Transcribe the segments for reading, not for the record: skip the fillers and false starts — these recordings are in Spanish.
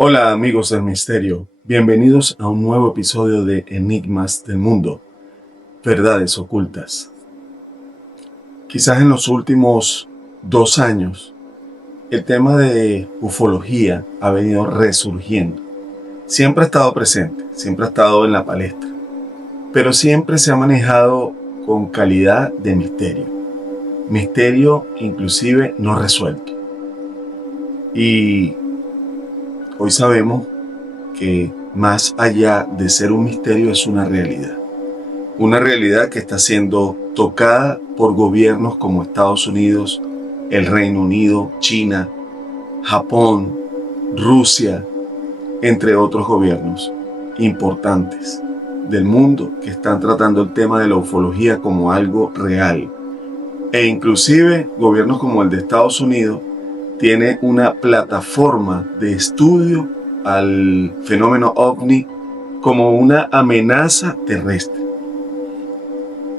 Hola amigos del misterio, bienvenidos a un nuevo episodio de Enigmas del Mundo, Verdades Ocultas. Quizás en los últimos 2 años, el tema de ufología ha venido resurgiendo. Siempre ha estado presente, siempre ha estado en la palestra, pero siempre se ha manejado con calidad de misterio inclusive no resuelto. Y hoy sabemos que más allá de ser un misterio es una realidad que está siendo tocada por gobiernos como Estados Unidos, el Reino Unido, China, Japón, Rusia, entre otros gobiernos importantes del mundo que están tratando el tema de la ufología como algo real. E inclusive gobiernos como el de Estados Unidos tiene una plataforma de estudio al fenómeno ovni como una amenaza terrestre.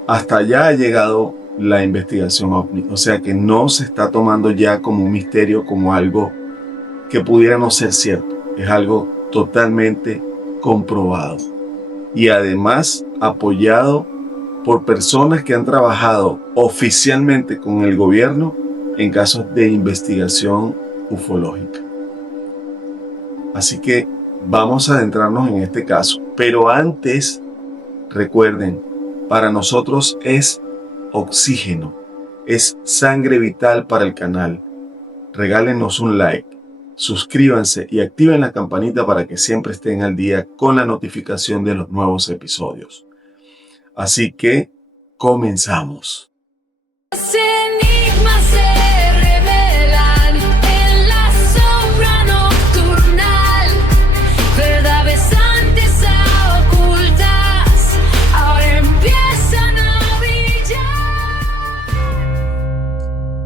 Hasta allá ha llegado la investigación ovni, o sea que no se está tomando ya como un misterio, como algo que pudiera no ser cierto. Es algo totalmente comprobado y además apoyado por personas que han trabajado oficialmente con el gobierno en casos de investigación ufológica. Así que vamos a adentrarnos en este caso. Pero antes, recuerden, para nosotros es oxígeno, es sangre vital para el canal. Regálenos un like, suscríbanse y activen la campanita para que siempre estén al día con la notificación de los nuevos episodios. Así que comenzamos.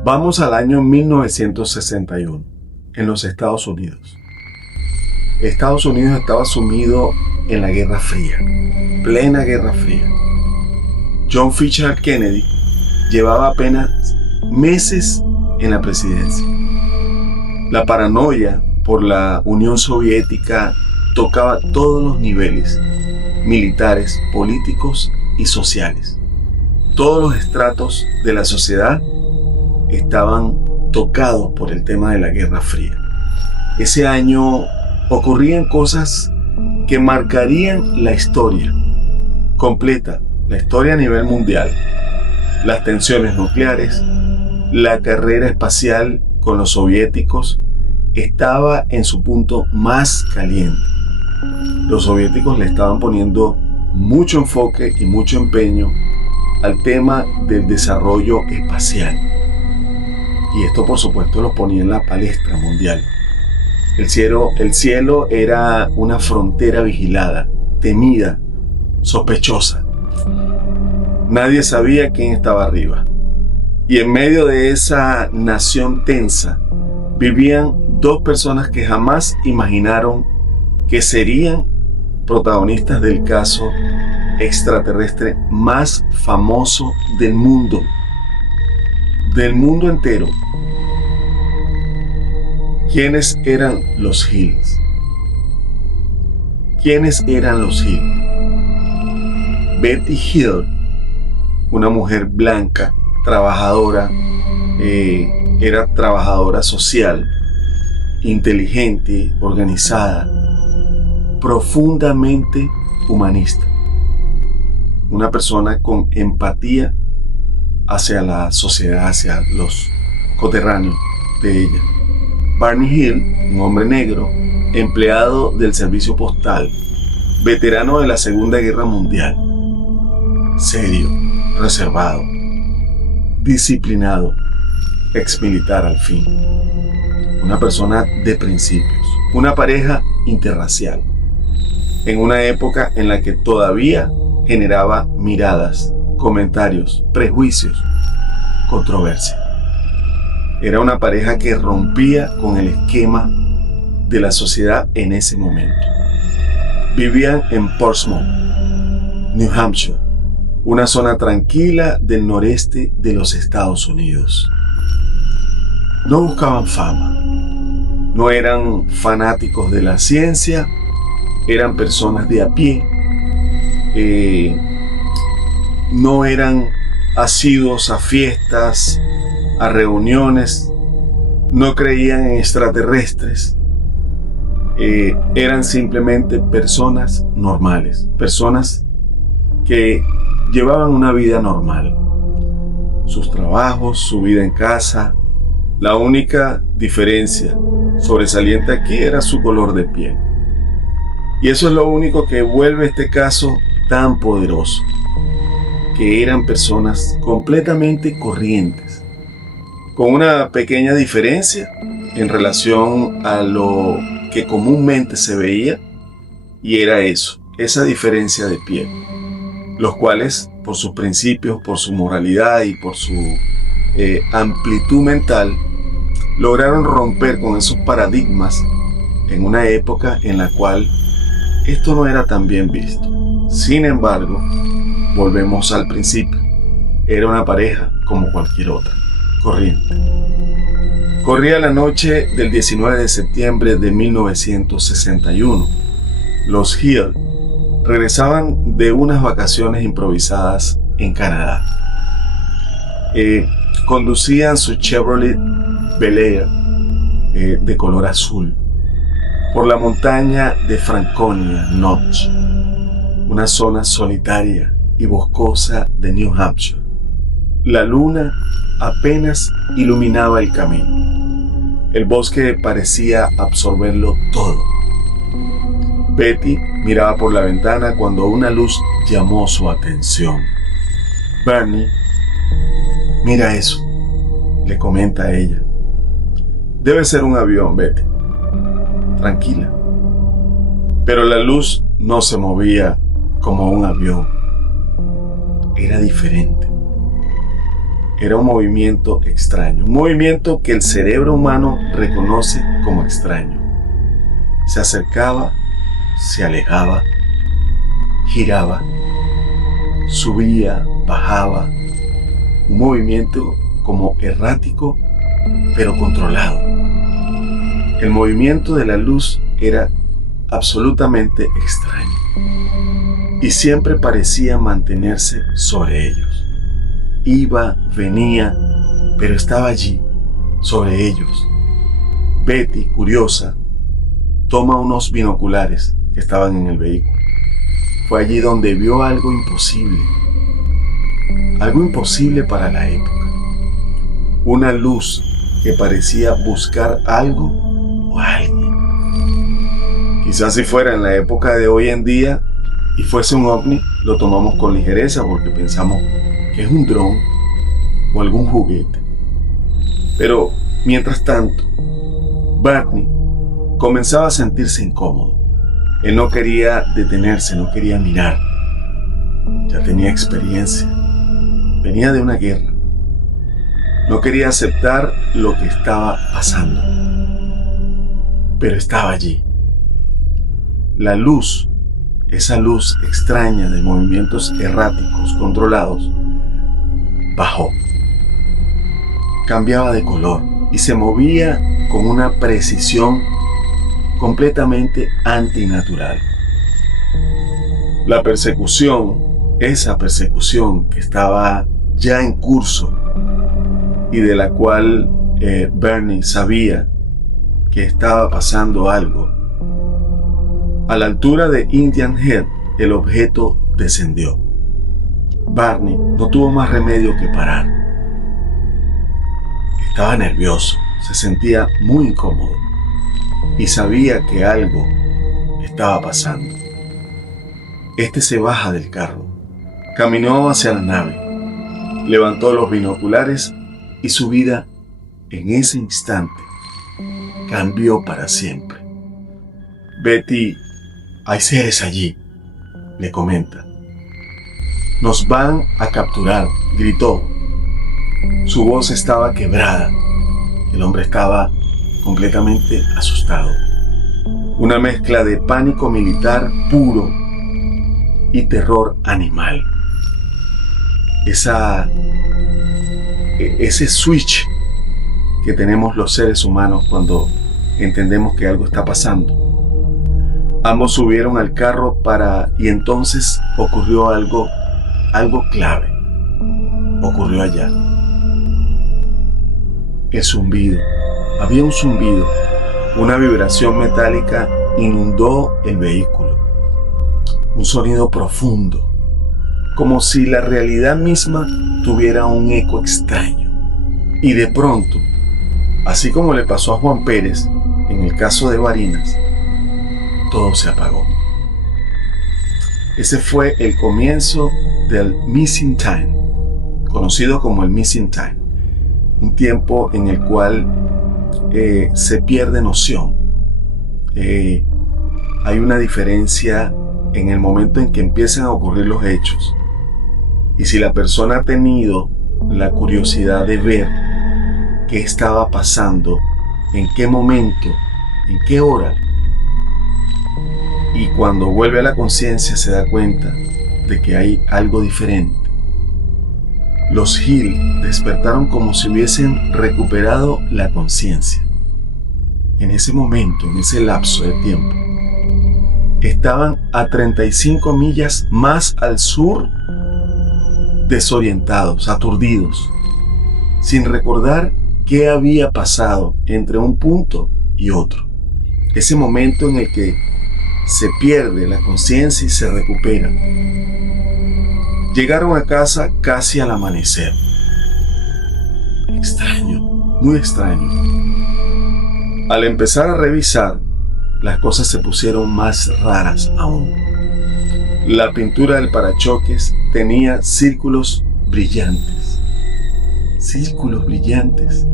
Vamos al año 1961, en los Estados Unidos. Estados Unidos estaba sumido en la Guerra Fría, plena Guerra Fría. John Fitzgerald Kennedy llevaba apenas meses en la presidencia. La paranoia por la Unión Soviética tocaba todos los niveles, militares, políticos y sociales. Todos los estratos de la sociedad estaban tocados por el tema de la Guerra Fría. Ese año ocurrían cosas que marcarían la historia completa, la historia a nivel mundial. Las tensiones nucleares, la carrera espacial con los soviéticos estaba en su punto más caliente. Los soviéticos le estaban poniendo mucho enfoque y mucho empeño al tema del desarrollo espacial. Y esto, por supuesto, los ponía en la palestra mundial. El cielo era una frontera vigilada, temida, sospechosa. Nadie sabía quién estaba arriba. Y en medio de esa nación tensa, vivían dos personas que jamás imaginaron que serían protagonistas del caso extraterrestre más famoso del mundo entero. ¿Quiénes eran los Hills? ¿Quiénes eran los Hill? Betty Hill, una mujer blanca, trabajadora, era trabajadora social, inteligente, organizada, profundamente humanista. Una persona con empatía hacia la sociedad, hacia los coterráneos de ella. Barney Hill, un hombre negro, empleado del servicio postal, veterano de la Segunda Guerra Mundial, serio, reservado, disciplinado, exmilitar al fin, una persona de principios, una pareja interracial, en una época en la que todavía generaba miradas, comentarios, prejuicios, controversia. Era una pareja que rompía con el esquema de la sociedad en ese momento. Vivían en Portsmouth, New Hampshire, una zona tranquila del noreste de los Estados Unidos. No buscaban fama, no eran fanáticos de la ciencia, eran personas de a pie, no eran asiduos a fiestas, a reuniones, no creían en extraterrestres, eran simplemente personas normales, personas que llevaban una vida normal, sus trabajos, su vida en casa. La única diferencia sobresaliente aquí era su color de piel. Y eso es lo único que vuelve este caso tan poderoso, que eran personas completamente corrientes, con una pequeña diferencia en relación a lo que comúnmente se veía, y era eso, esa diferencia de piel, los cuales por sus principios, por su moralidad y por su amplitud mental, lograron romper con esos paradigmas en una época en la cual esto no era tan bien visto. Sin embargo, volvemos al principio, era una pareja como cualquier otra, corriente. Corría la noche del 19 de septiembre de 1961. Los Hill regresaban de unas vacaciones improvisadas en Canadá. Conducían su Chevrolet Bel Air de color azul por la montaña de Franconia Notch, una zona solitaria y boscosa de New Hampshire. La luna apenas iluminaba el camino. El bosque parecía absorberlo todo. Betty miraba por la ventana cuando una luz llamó su atención. Bernie, mira eso, le comenta a ella. Debe ser un avión, Betty. Tranquila. Pero la luz no se movía como un avión. Era diferente. Era un movimiento extraño, un movimiento que el cerebro humano reconoce como extraño. Se acercaba, se alejaba, giraba, subía, bajaba. Un movimiento como errático, pero controlado. El movimiento de la luz era absolutamente extraño y siempre parecía mantenerse sobre ellos. Iba, venía, pero estaba allí, sobre ellos. Betty, curiosa, toma unos binoculares que estaban en el vehículo. Fue allí donde vio algo imposible para la época. Una luz que parecía buscar algo o alguien. Quizás si fuera en la época de hoy en día y fuese un ovni, lo tomamos con ligereza porque pensamos que es un dron o algún juguete. Pero mientras tanto, Bernie comenzaba a sentirse incómodo. Él no quería detenerse, no quería mirar. Ya tenía experiencia. Venía de una guerra. No quería aceptar lo que estaba pasando. Pero estaba allí. La luz, esa luz extraña de movimientos erráticos controlados, bajó. Cambiaba de color y se movía con una precisión completamente antinatural. La persecución, esa persecución que estaba ya en curso y de la cual Bernie sabía que estaba pasando algo. A la altura de Indian Head, el objeto descendió. Bernie no tuvo más remedio que parar. Estaba nervioso, se sentía muy incómodo y sabía que algo estaba pasando. Este se baja del carro, caminó hacia la nave, levantó los binoculares y su vida en ese instante cambió para siempre. Betty, hay seres allí, le comenta. Nos van a capturar, gritó. Su voz estaba quebrada. El hombre estaba completamente asustado. Una mezcla de pánico militar puro y terror animal. Ese switch que tenemos los seres humanos cuando entendemos que algo está pasando. Ambos subieron al carro y entonces ocurrió algo clave. Ocurrió allá. El zumbido. Había un zumbido. Una vibración metálica inundó el vehículo. Un sonido profundo, como si la realidad misma tuviera un eco extraño. Y de pronto, así como le pasó a Juan Pérez en el caso de Barinas, todo se apagó. Ese fue el comienzo del Missing Time, conocido como el Missing Time, un tiempo en el cual se pierde noción. Hay una diferencia en el momento en que empiezan a ocurrir los hechos. Y si la persona ha tenido la curiosidad de ver qué estaba pasando, en qué momento, en qué hora, y cuando vuelve a la conciencia se da cuenta de que hay algo diferente. Los Hill despertaron como si hubiesen recuperado la conciencia. En ese momento, en ese lapso de tiempo, estaban a 35 millas más al sur, desorientados, aturdidos, sin recordar qué había pasado entre un punto y otro. Ese momento en el que se pierde la conciencia y se recupera. Llegaron a casa casi al amanecer. Extraño, muy extraño. Al empezar a revisar, las cosas se pusieron más raras aún. La pintura del parachoques tenía círculos brillantes. Círculos brillantes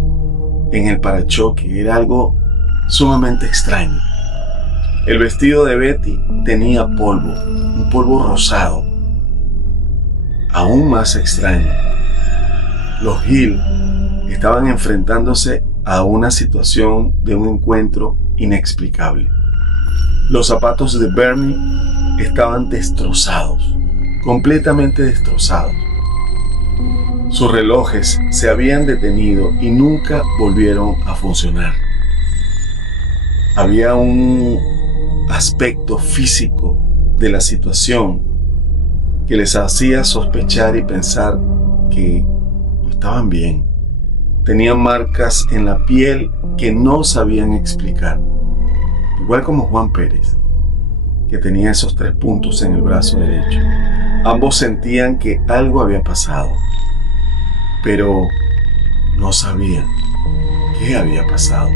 en el parachoque. Era algo sumamente extraño. El vestido de Betty tenía polvo, un polvo rosado. Aún más extraño. Los Hill estaban enfrentándose a una situación de un encuentro inexplicable. Los zapatos de Bernie estaban destrozados, completamente destrozados. Sus relojes se habían detenido y nunca volvieron a funcionar. Había un aspecto físico de la situación que les hacía sospechar y pensar que no estaban bien. Tenían marcas en la piel que no sabían explicar. Igual como Juan Pérez, que tenía esos 3 puntos en el brazo derecho. Ambos sentían que algo había pasado, pero no sabían qué había pasado.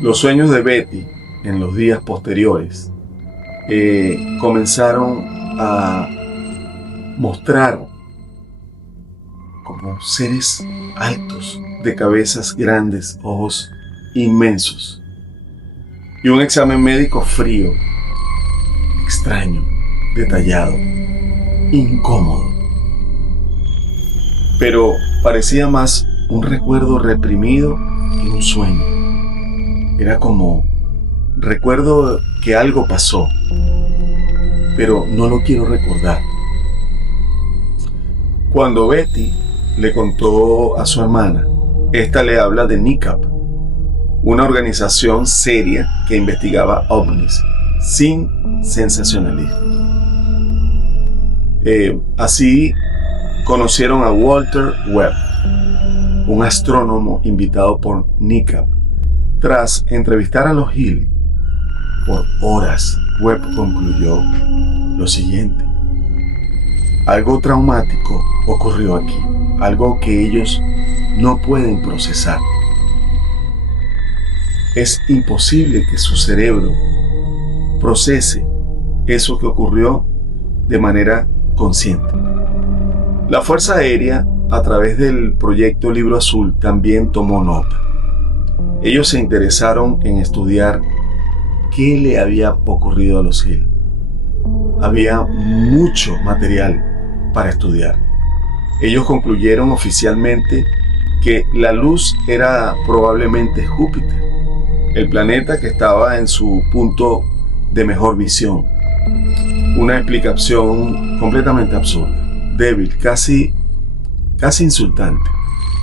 Los sueños de Betty en los días posteriores comenzaron a mostrar como seres altos, de cabezas grandes, ojos inmensos, y un examen médico frío, extraño, detallado, incómodo. Pero parecía más un recuerdo reprimido que un sueño. Era como, recuerdo que algo pasó, pero no lo quiero recordar. Cuando Betty le contó a su hermana, esta le habla de NICAP, una organización seria que investigaba ovnis, sin sensacionalismo. Así conocieron a Walter Webb, un astrónomo invitado por NICAP. Tras entrevistar a los Hill por horas, Webb concluyó lo siguiente: algo traumático ocurrió aquí, algo que ellos no pueden procesar. Es imposible que su cerebro procese eso que ocurrió de manera consciente. La Fuerza Aérea, a través del proyecto Libro Azul, también tomó nota. Ellos se interesaron en estudiar qué le había ocurrido a los Hill. Había mucho material para estudiar. Ellos concluyeron oficialmente que la luz era probablemente Júpiter, el planeta que estaba en su punto de mejor visión. Una explicación completamente absurda, débil, casi insultante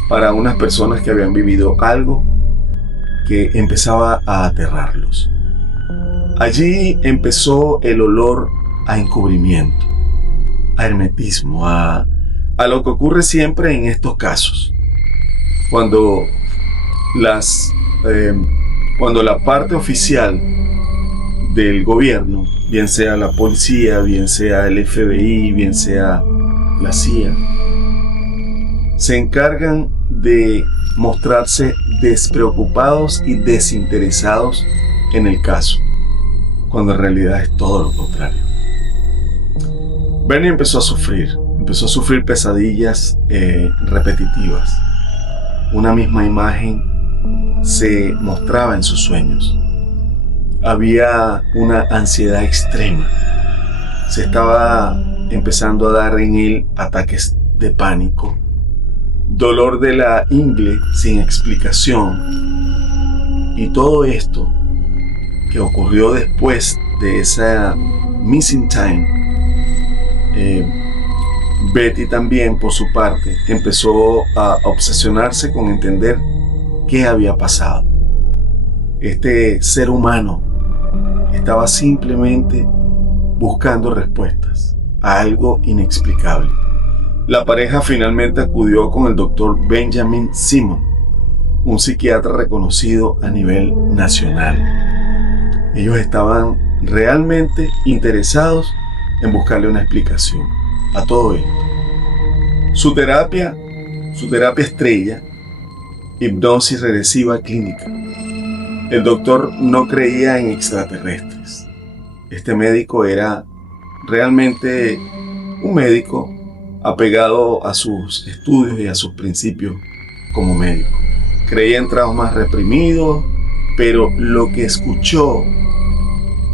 para unas personas que habían vivido algo que empezaba a aterrarlos. Allí empezó el olor a encubrimiento, a hermetismo, a lo que ocurre siempre en estos casos. Cuando la parte oficial del gobierno, bien sea la policía, bien sea el FBI, bien sea la CIA, se encargan de mostrarse despreocupados y desinteresados en el caso, cuando en realidad es todo lo contrario. Bernie empezó a sufrir pesadillas repetitivas. Una misma imagen se mostraba en sus sueños. Había una ansiedad extrema. Se estaba empezando a dar en él ataques de pánico, dolor de la ingle sin explicación. Y todo esto que ocurrió después de esa missing time, Betty también, por su parte, empezó a obsesionarse con entender qué había pasado. Este ser humano estaba simplemente buscando respuestas a algo inexplicable. La pareja finalmente acudió con el doctor Benjamin Simon, un psiquiatra reconocido a nivel nacional. Ellos estaban realmente interesados en buscarle una explicación a todo esto. Su terapia estrella, hipnosis regresiva clínica. El doctor no creía en extraterrestres. Este médico era realmente un médico apegado a sus estudios y a sus principios como médico. Creía en traumas reprimidos, pero lo que escuchó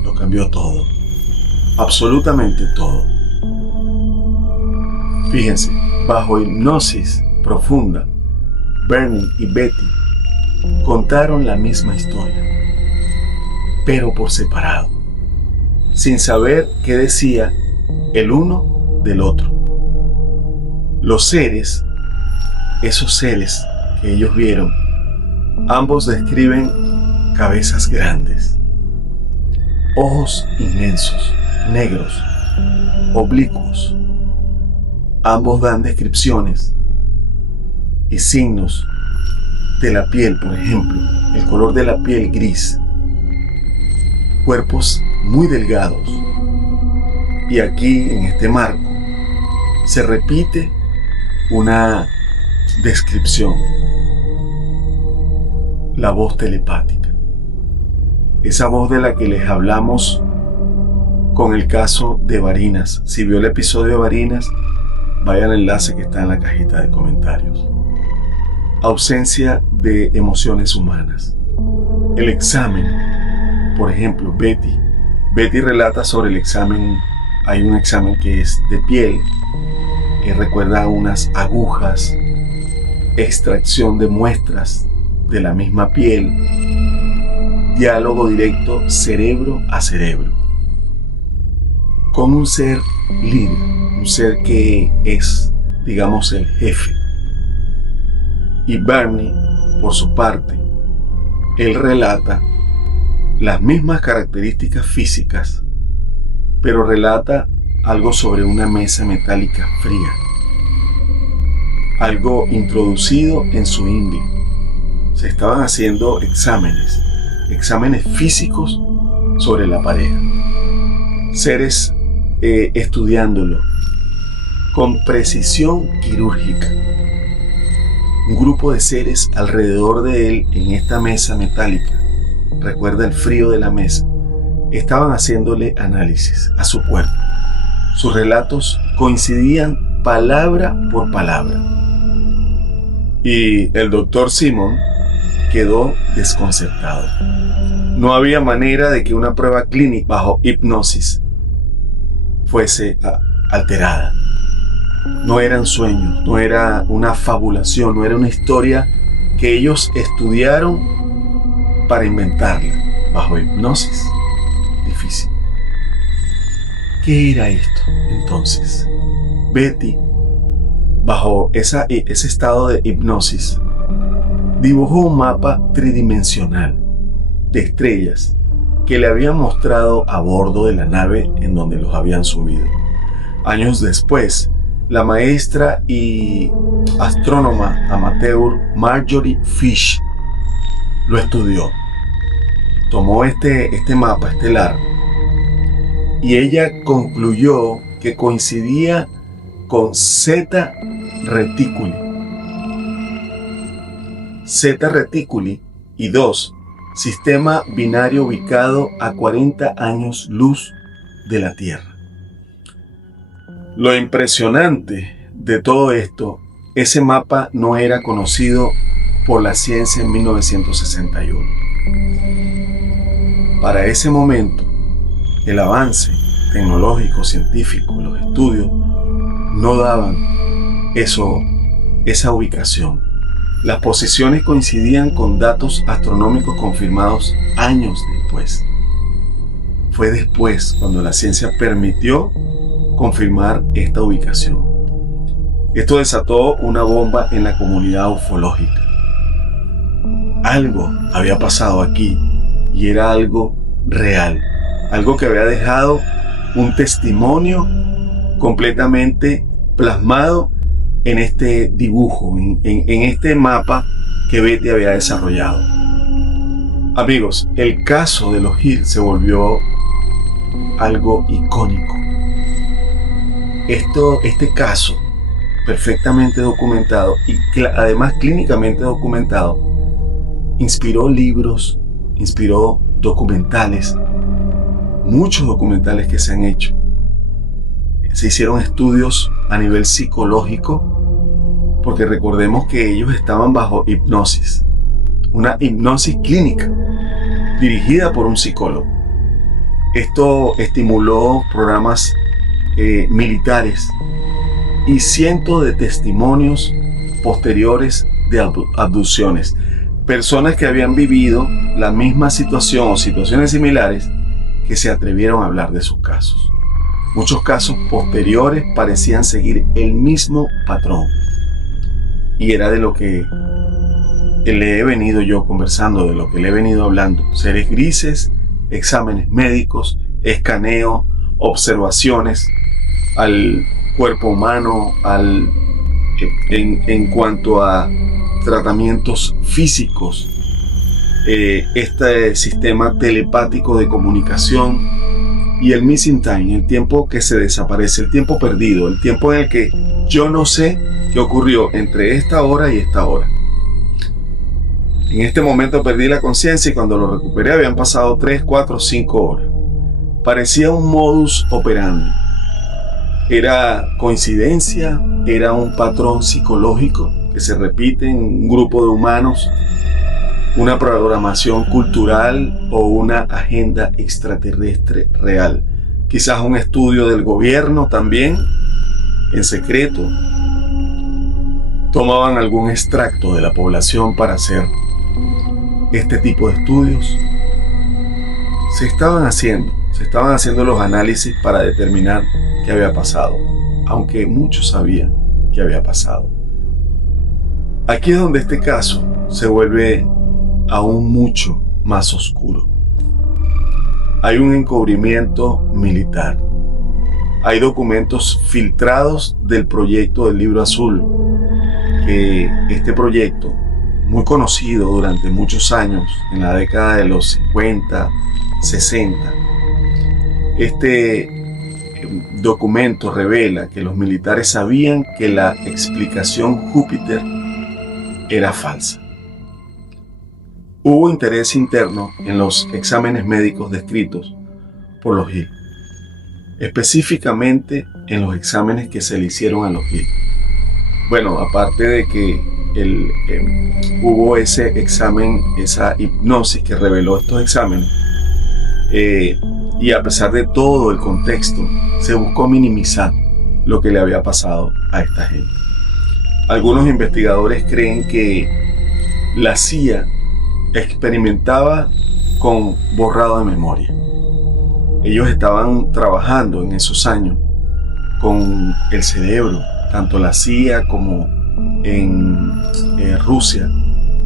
lo cambió todo. Absolutamente todo. Fíjense, bajo hipnosis profunda, Bernie y Betty contaron la misma historia, pero por separado, sin saber qué decía el uno del otro. Los seres, esos seres que ellos vieron, ambos describen cabezas grandes, ojos inmensos, negros, oblicuos. Ambos dan descripciones y signos de la piel, por ejemplo, el color de la piel gris, cuerpos muy delgados. Y aquí, en este marco, se repite una descripción, la voz telepática, esa voz de la que les hablamos con el caso de Varinas. Si vio el episodio de Varinas, vaya al enlace que está en la cajita de comentarios. Ausencia de emociones humanas. El examen, por ejemplo, Betty relata sobre el examen. Hay un examen que es de piel, que recuerda unas agujas, extracción de muestras de la misma piel, diálogo directo cerebro a cerebro, con un ser líder, un ser que es, digamos, el jefe. Y Bernie, por su parte, él relata las mismas características físicas, pero relata algo sobre una mesa metálica fría, algo introducido en su ingle. Se estaban haciendo exámenes físicos sobre la pareja, seres estudiándolo con precisión quirúrgica. Un grupo de seres alrededor de él en esta mesa metálica, recuerda el frío de la mesa, estaban haciéndole análisis a su cuerpo. Sus relatos coincidían palabra por palabra. Y el doctor Simon quedó desconcertado. No había manera de que una prueba clínica bajo hipnosis fuese alterada. No eran sueños, no era una fabulación, no era una historia que ellos estudiaron para inventarla. Bajo hipnosis, difícil. ¿Qué era esto entonces? Betty, bajo ese estado de hipnosis, dibujó un mapa tridimensional de estrellas que le habían mostrado a bordo de la nave en donde los habían subido. Años después, la maestra y astrónoma amateur Marjorie Fish lo estudió. Tomó este mapa estelar y ella concluyó que coincidía con Zeta Reticuli. Zeta Reticuli y 2, sistema binario ubicado a 40 años luz de la Tierra. Lo impresionante de todo esto, ese mapa no era conocido por la ciencia en 1961. Para ese momento, el avance tecnológico, científico, los estudios no daban esa ubicación. Las posiciones coincidían con datos astronómicos confirmados años después. Fue después cuando la ciencia permitió confirmar esta ubicación. Esto desató una bomba en la comunidad ufológica. Algo había pasado aquí y era algo real, algo que había dejado un testimonio completamente plasmado en este dibujo, en este mapa que Betty había desarrollado. Amigos, el caso de los Hill se volvió algo icónico. Este caso, perfectamente documentado y además clínicamente documentado, inspiró libros, inspiró documentales, muchos documentales que se han hecho. Se hicieron estudios a nivel psicológico, porque recordemos que ellos estaban bajo hipnosis, una hipnosis clínica dirigida por un psicólogo. Esto estimuló programas militares y cientos de testimonios posteriores de abducciones. Personas que habían vivido la misma situación o situaciones similares que se atrevieron a hablar de sus casos. Muchos casos posteriores parecían seguir el mismo patrón. Y era de lo que le he venido yo conversando, de lo que le he venido hablando. Seres grises, exámenes médicos, escaneo, observaciones al cuerpo humano, en cuanto a tratamientos físicos, este sistema telepático de comunicación y el missing time, el tiempo que se desaparece, el tiempo perdido, el tiempo en el que yo no sé qué ocurrió entre esta hora y esta hora. En este momento perdí la conciencia y cuando lo recuperé habían pasado 3, 4, 5 horas. Parecía un modus operandi. Era coincidencia, era un patrón psicológico que se repite en un grupo de humanos, una programación cultural o una agenda extraterrestre real. Quizás un estudio del gobierno también, en secreto. Tomaban algún extracto de la población para hacer este tipo de estudios. Se estaban haciendo los análisis para determinar qué había pasado, aunque muchos sabían qué había pasado. Aquí es donde este caso se vuelve aún mucho más oscuro. Hay un encubrimiento militar. Hay documentos filtrados del proyecto del Libro Azul, que este proyecto, muy conocido durante muchos años, en la década de los 50, 60, este documento revela que los militares sabían que la explicación Júpiter era falsa. Hubo interés interno en los exámenes médicos descritos por los Hill, específicamente en los exámenes que se le hicieron a los Hill. Bueno, aparte de que hubo ese examen, esa hipnosis que reveló estos exámenes, y a pesar de todo el contexto, se buscó minimizar lo que le había pasado a esta gente. Algunos investigadores creen que la CIA experimentaba con borrado de memoria. Ellos estaban trabajando en esos años con el cerebro, tanto la CIA como en Rusia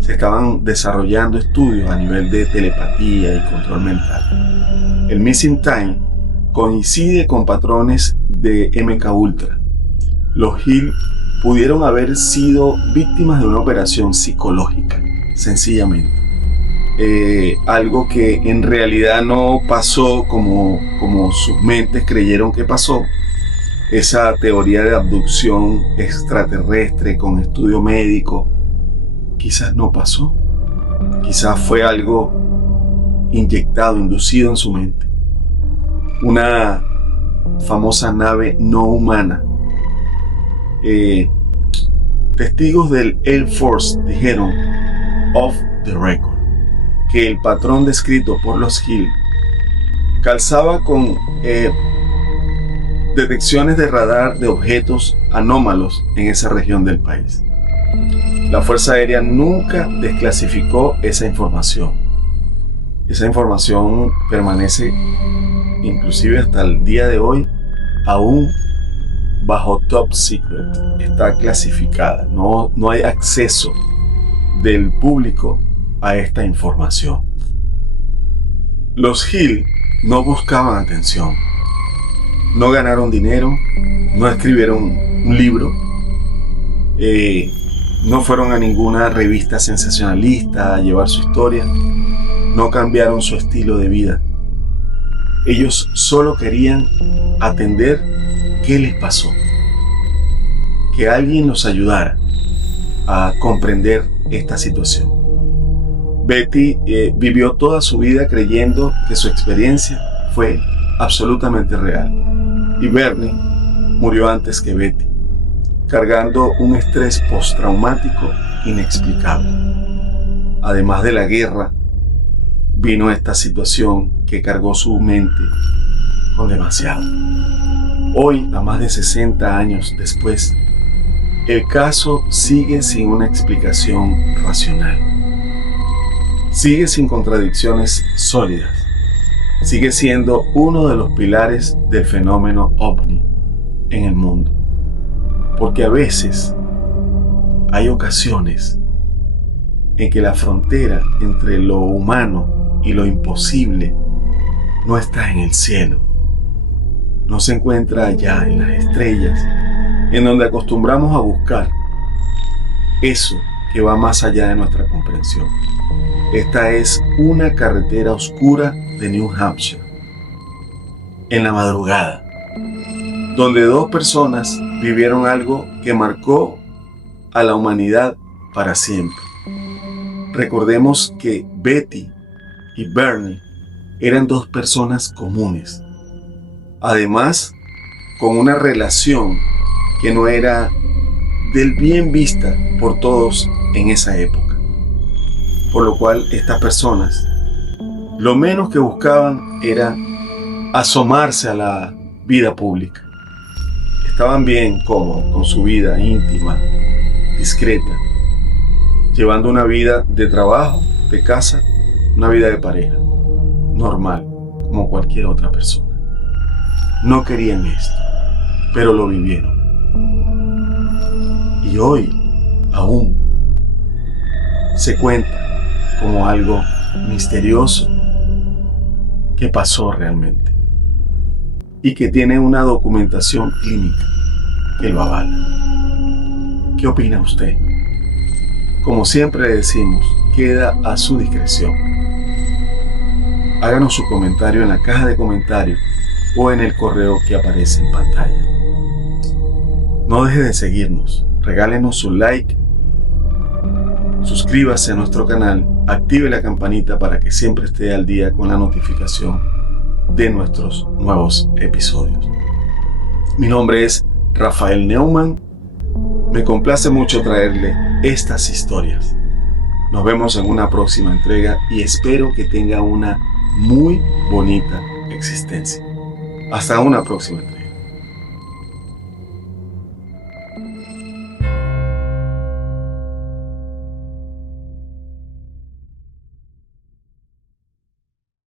se estaban desarrollando estudios a nivel de telepatía y control mental. El Missing Time coincide con patrones de MK Ultra. Los Hill pudieron haber sido víctimas de una operación psicológica, sencillamente. Algo que en realidad no pasó como sus mentes creyeron que pasó. Esa teoría de abducción extraterrestre con estudio médico quizás no pasó. Quizás fue algo inyectado, inducido en su mente. Una famosa nave no humana. Testigos del Air Force dijeron, off the record, que el patrón descrito por los Hill calzaba con detecciones de radar de objetos anómalos en esa región del país. La Fuerza Aérea nunca desclasificó esa información. Esa información permanece inclusive hasta el día de hoy aún bajo top secret. Está clasificada. No hay acceso del público a esta información. Los Hill no buscaban atención. No ganaron dinero, no escribieron un libro, no fueron a ninguna revista sensacionalista a llevar su historia, no cambiaron su estilo de vida. Ellos solo querían atender qué les pasó, que alguien los ayudara a comprender esta situación. Betty vivió toda su vida creyendo que su experiencia fue absolutamente real. Y Bernie murió antes que Betty, cargando un estrés postraumático inexplicable. Además de la guerra, vino esta situación que cargó su mente con demasiado. Hoy, a más de 60 años después, el caso sigue sin una explicación racional. Sigue sin contradicciones sólidas. Sigue siendo uno de los pilares del fenómeno OVNI en el mundo. Porque a veces hay ocasiones en que la frontera entre lo humano y lo imposible no está en el cielo. No se encuentra allá en las estrellas, en donde acostumbramos a buscar eso que va más allá de nuestra comprensión. Esta es una carretera oscura de New Hampshire, en la madrugada, donde dos personas vivieron algo que marcó a la humanidad para siempre. Recordemos que Betty y Bernie eran dos personas comunes, además con una relación que no era del bien vista por todos en esa época, por lo cual estas personas lo menos que buscaban era asomarse a la vida pública. Estaban bien cómodos con su vida íntima, discreta, llevando una vida de trabajo, de casa, una vida de pareja, normal, como cualquier otra persona. No querían esto, pero lo vivieron. Y hoy, aún, se cuenta como algo misterioso que pasó realmente y que tiene una documentación clínica que lo avala. ¿Qué opina usted? Como siempre le decimos, queda a su discreción. Háganos su comentario en la caja de comentarios o en el correo que aparece en pantalla. No deje de seguirnos, regálenos su like, suscríbase a nuestro canal, active la campanita para que siempre esté al día con la notificación de nuestros nuevos episodios. Mi nombre es Rafael Neumann. Me complace mucho traerle estas historias. Nos vemos en una próxima entrega y espero que tenga una muy bonita existencia. Hasta una próxima.